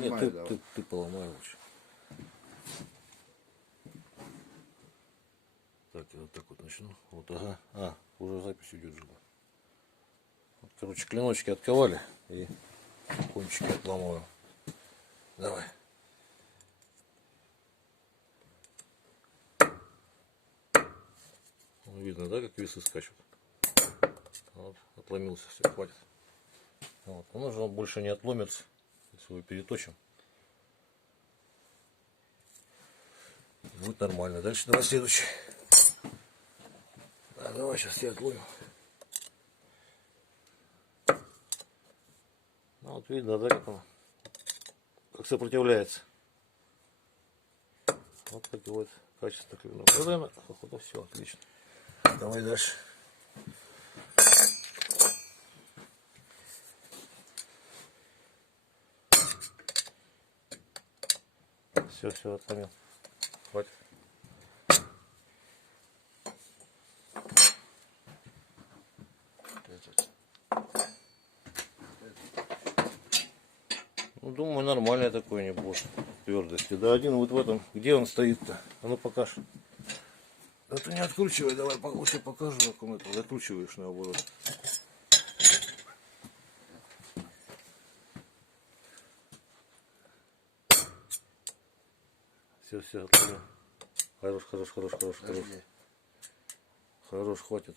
Нет, ты поломай лучше. Так, я вот так вот начну. Вот, ага. Уже запись идет же. Вот, короче, клиночки отковали и кончики отламываем. Давай. Видно, да, как весы скачут? Вот, отломился, все, хватит. Вот. Он уже больше не отломится, если его переточим. Будет нормально. Дальше давай следующий. А, давай сейчас я отломим. Ну вот видно, да, как он, как сопротивляется. Вот такой вот качество клинок. Походу все отлично. Давай дальше. Все, отломил. Хватит. Ну, думаю, нормальный такой не будет твердости. Да один вот в этом, где он стоит-то? А ну покажи. Да ты не откручивай, давай лучше покажу, как он это закручиваешь наоборот. Все, отломил. Хорош. Хорош, хватит.